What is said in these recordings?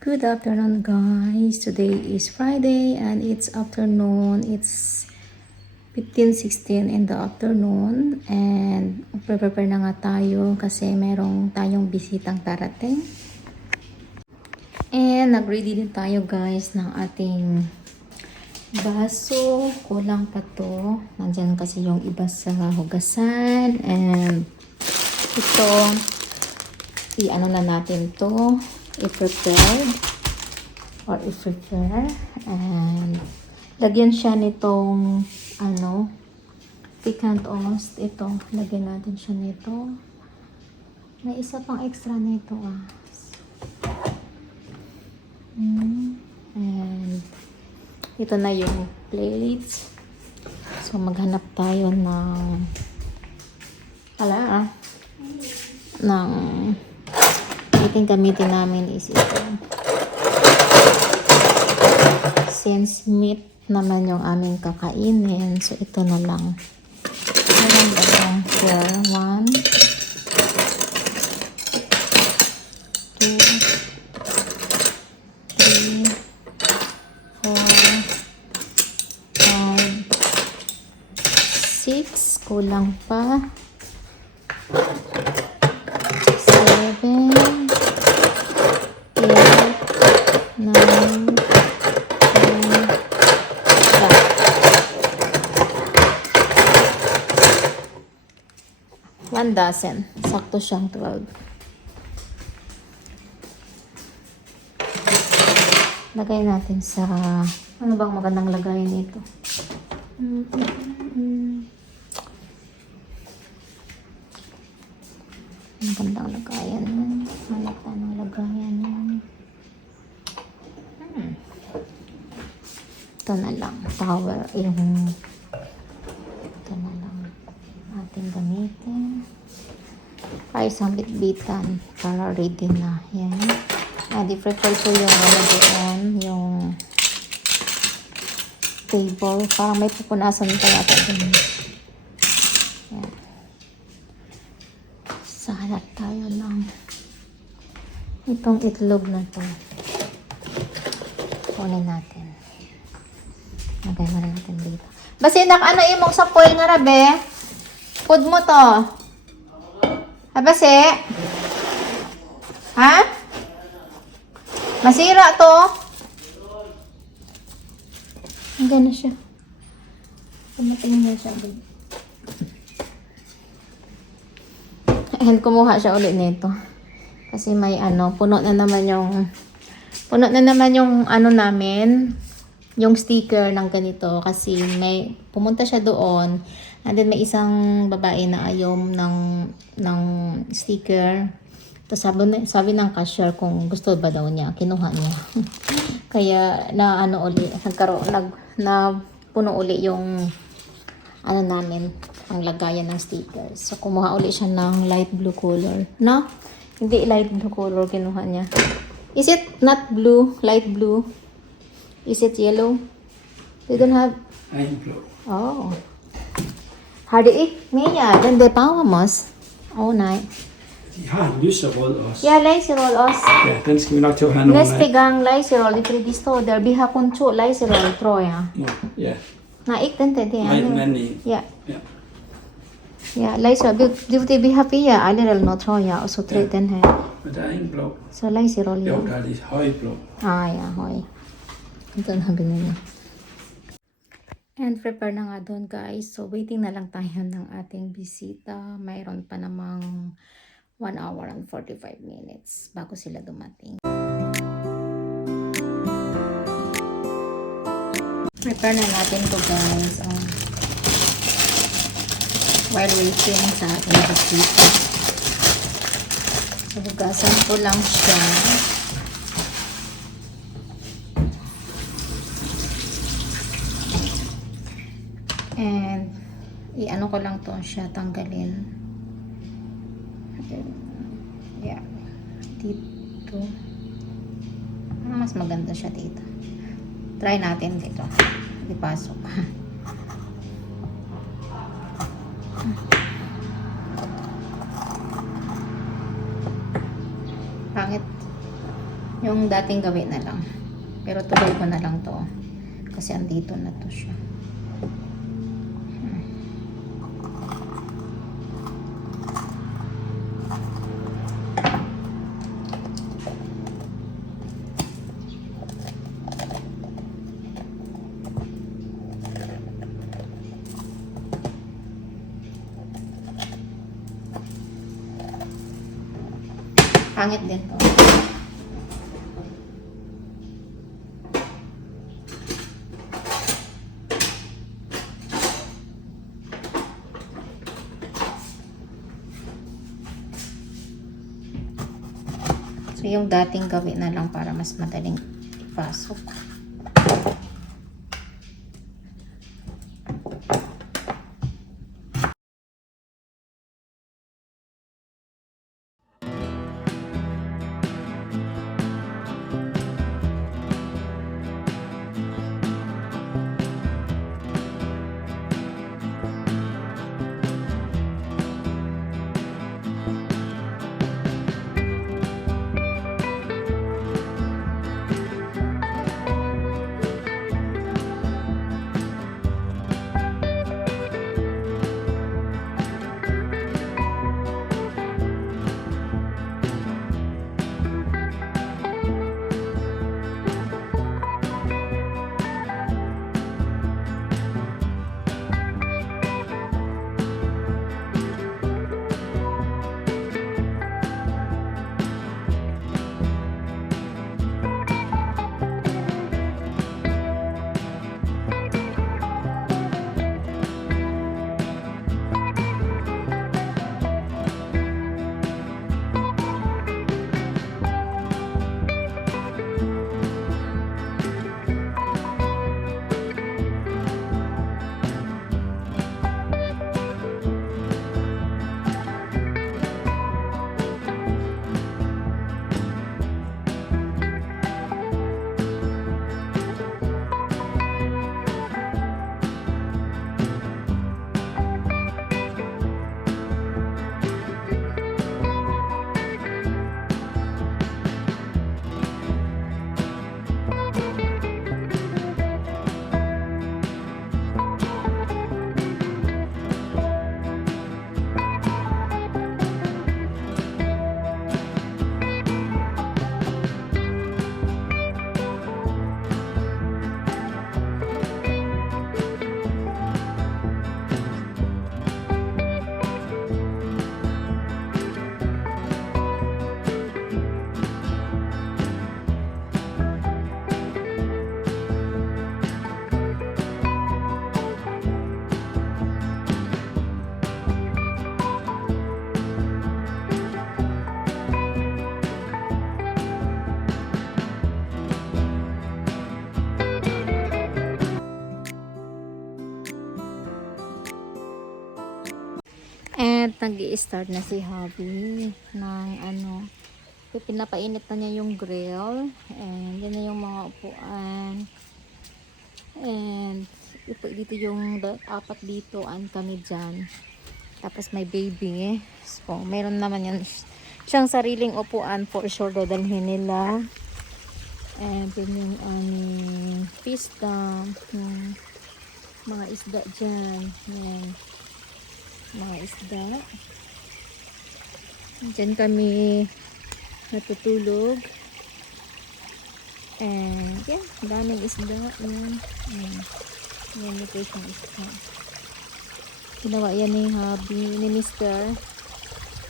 Good afternoon guys. Today is Friday and it's afternoon. It's 15:16 in the afternoon and prepare na nga tayo kasi merong tayong bisitang darating. And nag-ready din tayo guys ng ating baso. Kulang pa to. Nandyan kasi yung iba sa hugasan and ito i-ano na natin to. I-prepare and lagyan siya nitong piquant ost. Ito, lagyan natin siya nito. May isa pang extra nito and ito na yung plates. So maghanap tayo ng gamitin namin is ito. Since meat naman yung aming kakainin, so ito na lang. Meron ba itong here? 1, 2, 3, 4, 5, 6. Kulang pa. 7, 8, 9, 1 dozen. Sakto siyang 12. Lagay natin sa... Ano bang magandang lagayin ito? Magandang lagayan yan. Hanap tayo ng lagayan yan. Ito na lang. Tower. Ito na lang ating gamitin. Ay, isang bitbitan para ready na. Yan. Di-prepare ko yung doon, yung table. Parang may pupunasan tayo ata dun. Yan. Salat tayo ng itong itlog na to. Kunin natin. Lagay mo rin natin dito. Basta ano imong sa foil nga rabe? Food mo to. Basi? Ha? Masira to? Hanggang na siya. Pumating na siya. And kumuha siya ulit nito. Kasi may puno na naman yung namin. Yung sticker ng ganito kasi may pumunta siya doon and then may isang babae na ayaw ng sticker. Tapos sabi ng cashier kung gusto ba daw niya, kinuha niya. Kaya na puno uli yung namin ang lagayan ng sticker. So kumuha uli siya ng light blue color. No? Hindi light blue color kinuha niya. Is it not blue? Light blue? Is it yellow? They don't have... I'm blue. Oh. Har det ikke mere den der bagermos? Nej. De har en lyseroll også. Ja, laserroll også. Ja, den skal vi nok til at have nogle Næste gang laserroll, fordi de står der. Vi har kun 2 laserroll, tror jeg. Ja. Nej, ikke den der. Det er Nej, den anden en. Ja. Ja. Ja, laserroll. Vi har 4 allerede nu, tror jeg. Og så 3 den her. Men der er ingen blå. Så laserroll, ja. Jo, der er de høje blå. Ja, høj. Ito na binili. And prepare na nga doon guys. So waiting na lang tayo ng ating bisita. Mayroon pa namang 1 hour and 45 minutes bago sila dumating. Prepare na natin to guys. While waiting sa ating bisita. So hugasan ko lang siya. And i-ano ko lang to siya, tanggalin. Yeah. Dito. Mas maganda siya dito. Try natin dito. Ipasok. Pangit. Yung dating gawin na lang. Pero tuloy ko na lang to. Kasi andito na to siya. Pangit din to. So, yung dating gawin na lang para mas madaling ipasok. At nag-i-start na si hubby ng ano, pinapainit na niya yung grill, and yan na yung mga upuan, and dito yung apat dito, and kami dyan, tapos may baby, so meron naman yan siyang sariling upuan for sure dadalhin nila, and yun yung aming pista, yung mga isda dyan, yan mga isda. Diyan kami natutulog. And yan, daming isda. Yan. Yan ito yung isda. Ginawa yan ni hubby, ni Mr.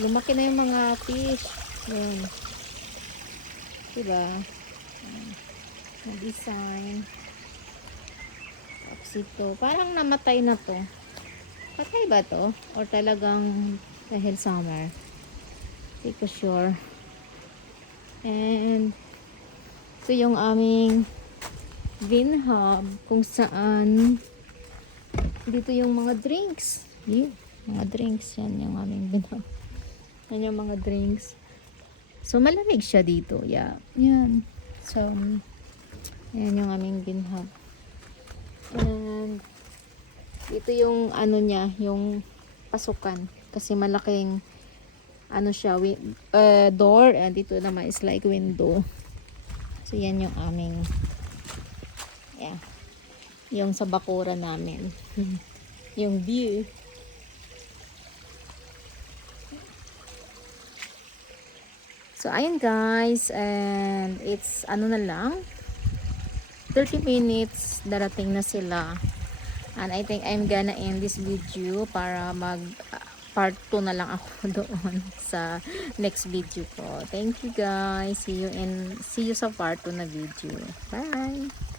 Lumaki na yung mga fish. Yan. Diba? Na-design. Tapos ito. Parang namatay na to. Patay ba to? Or talagang dahil summer? Hindi ko sure. And ito yung aming bin hub kung saan dito yung mga drinks. Yeah, mga drinks. Yan yung aming bin hub. Yan yung mga drinks. So malamig siya dito. Yeah. Yan. So yan yung aming bin hub. And ito yung ano niya, yung pasukan. Kasi malaking ano siya, door. And dito naman is like window. So, yan yung aming, yeah, yung sa bakura namin. Yung view. So, ayun guys, and it's, ano na lang, 30 minutes, darating na sila. And I think I'm gonna end this video para mag part 2 na lang ako doon sa next video ko. Thank you guys. See you sa part 2 na video. Bye!